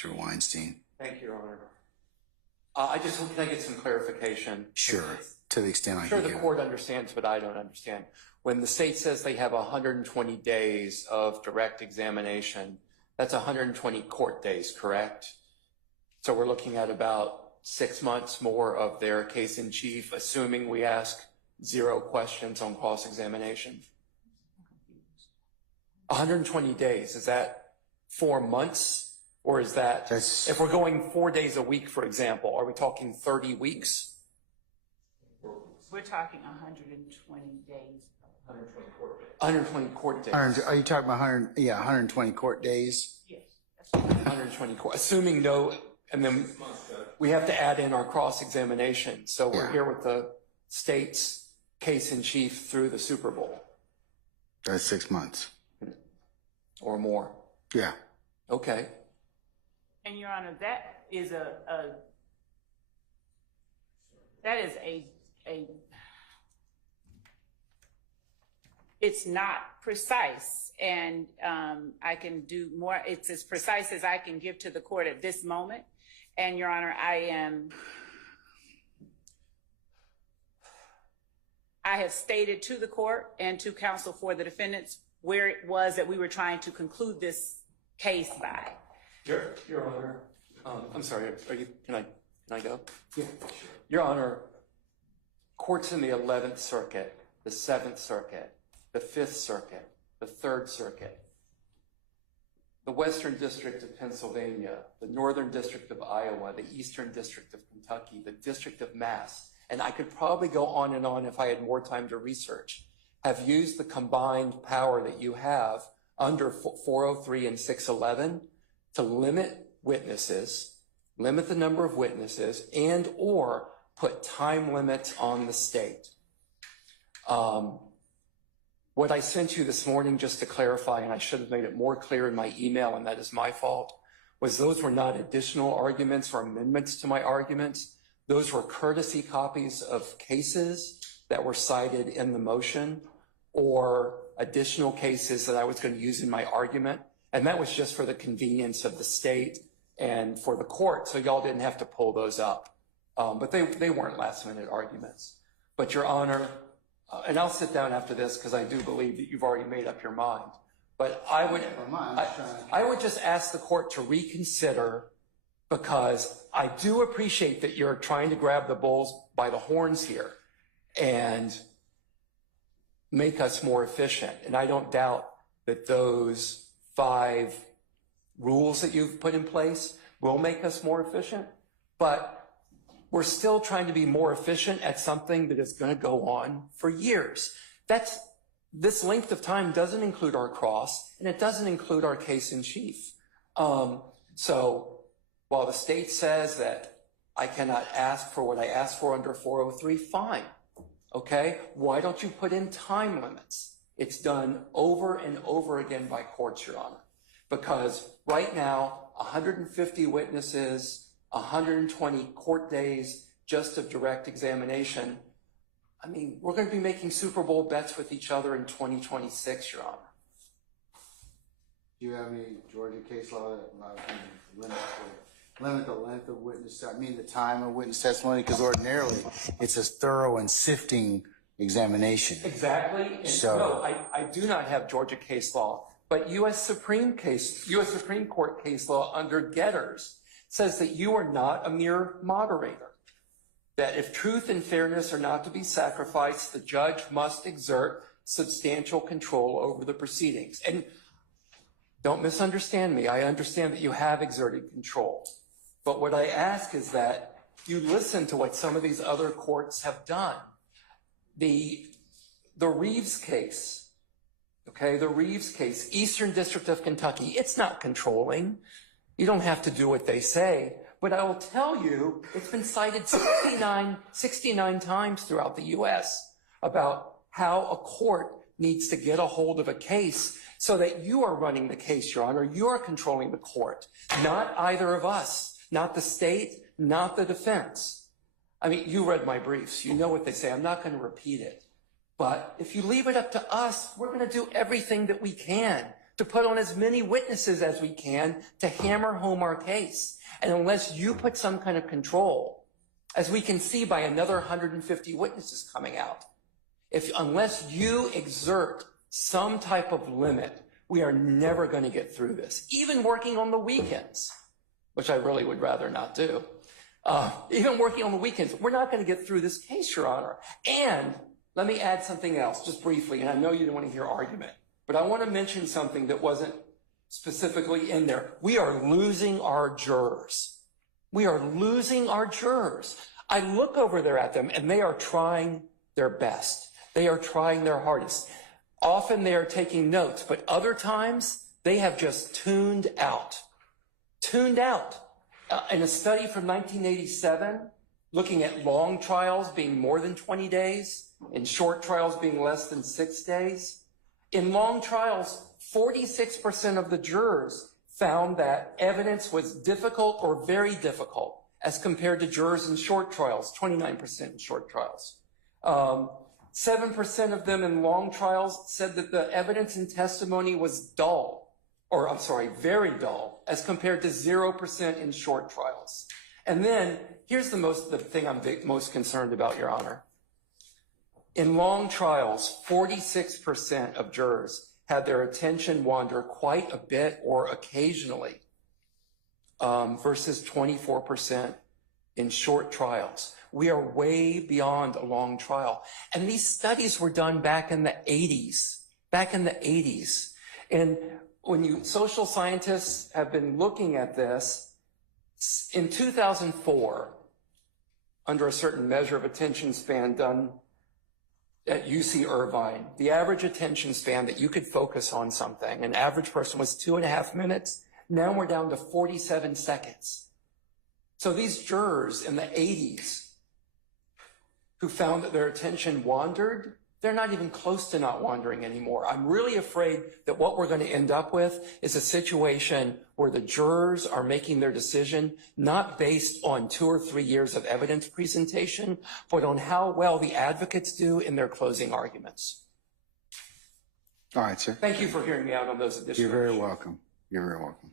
Mr. Weinstein. Thank you, Your Honor. I just hope I get some clarification. Sure, to the extent I can. I'm sure the court understands, but I don't understand. When the state says they have 120 days of direct examination, that's 120 court days, correct? So we're looking at about 6 months more of their case in chief, assuming we ask 0 questions on cross-examination. 120 days, is that 4 months? Or is that, if we're going 4 days a week, for example, are we talking 30 weeks? We're talking 120 days. 120 court days. 120 court days. Are you talking about 120 court days? Yes. 120 court, assuming no, and then we have to add in our cross-examination. So we're here with the state's case in chief through the Super Bowl. That's 6 months. Or more. Yeah. Okay. And Your Honor, that is a it's not precise, and I can do more. It's as precise as I can give to the court at this moment. And Your Honor, I have stated to the court and to counsel for the defendants where it was that we were trying to conclude this case by. Your Honor, I'm sorry, can I go? Yeah, sure. Your Honor, courts in the 11th Circuit, the 7th Circuit, the 5th Circuit, the 3rd Circuit, the Western District of Pennsylvania, the Northern District of Iowa, the Eastern District of Kentucky, the District of Mass, and I could probably go on and on if I had more time to research, have used the combined power that you have under 403 and 611 to limit witnesses, limit the number of witnesses, and or put time limits on the state. What I sent you this morning, just to clarify, and I should have made it more clear in my email, and that is my fault, was those were not additional arguments or amendments to my arguments. Those were courtesy copies of cases that were cited in the motion or additional cases that I was going to use in my argument. And that was just for the convenience of the state and for the court, so y'all didn't have to pull those up. But they weren't last-minute arguments. But Your Honor, and I'll sit down after this because I do believe that you've already made up your mind. But I would just ask the court to reconsider, because I do appreciate that you're trying to grab the bulls by the horns here and make us more efficient. And I don't doubt that those 5 rules that you've put in place will make us more efficient, but we're still trying to be more efficient at something that is going to go on for years. This length of time doesn't include our cross, and it doesn't include our case in chief. So while the state says that I cannot ask for what I asked for under 403, fine. Okay? Why don't you put in time limits? It's done over and over again by courts, Your Honor. Because right now, 150 witnesses, 120 court days just of direct examination. I mean, we're going to be making Super Bowl bets with each other in 2026, Your Honor. Do you have any Georgia case law that limit the length of witness, the time of witness testimony? Because ordinarily, it's a thorough and sifting examination. Exactly. And so, no, I do not have Georgia case law, but U.S. Supreme Court case law under Getters says that you are not a mere moderator. That if truth and fairness are not to be sacrificed, the judge must exert substantial control over the proceedings. And don't misunderstand me. I understand that you have exerted control. But what I ask is that you listen to what some of these other courts have done. The Reeves case, okay, the Reeves case, Eastern District of Kentucky, it's not controlling. You don't have to do what they say. But I will tell you, it's been cited 69 times throughout the U.S. about how a court needs to get a hold of a case so that you are running the case, Your Honor. You are controlling the court, not either of us, not the state, not the defense. I mean, you read my briefs. You know what they say. I'm not going to repeat it. But if you leave it up to us, we're going to do everything that we can to put on as many witnesses as we can to hammer home our case. And unless you put some kind of control, as we can see by another 150 witnesses coming out, unless you exert some type of limit, we are never going to get through this. Even working on the weekends, which I really would rather not do. Even working on the weekends, we're not going to get through this case, Your Honor. And let me add something else, just briefly, and I know you don't want to hear argument, but I want to mention something that wasn't specifically in there. We are losing our jurors. We are losing our jurors. I look over there at them, and they are trying their best. They are trying their hardest. Often they are taking notes, but other times they have just tuned out. Tuned out. In a study from 1987, looking at long trials being more than 20 days, and short trials being less than 6 days, in long trials, 46% of the jurors found that evidence was difficult or very difficult as compared to jurors in short trials, 29% in short trials. 7% of them in long trials said that the evidence and testimony was dull, or I'm sorry, very dull, as compared to 0% in short trials. And then here's the thing I'm most concerned about, Your Honor. In long trials, 46% of jurors had their attention wander quite a bit or occasionally, versus 24% in short trials. We are way beyond a long trial. And these studies were done back in the 80s, And when social scientists have been looking at this, in 2004, under a certain measure of attention span done at UC Irvine, the average attention span that you could focus on something, an average person was 2.5 minutes. Now we're down to 47 seconds. So these jurors in the 80s who found that their attention wandered, they're not even close to not wandering anymore. I'm really afraid that what we're going to end up with is a situation where the jurors are making their decision not based on 2 or 3 years of evidence presentation, but on how well the advocates do in their closing arguments. All right, sir. Thank you for hearing me out on those additional You're very issues. welcome. You're very welcome.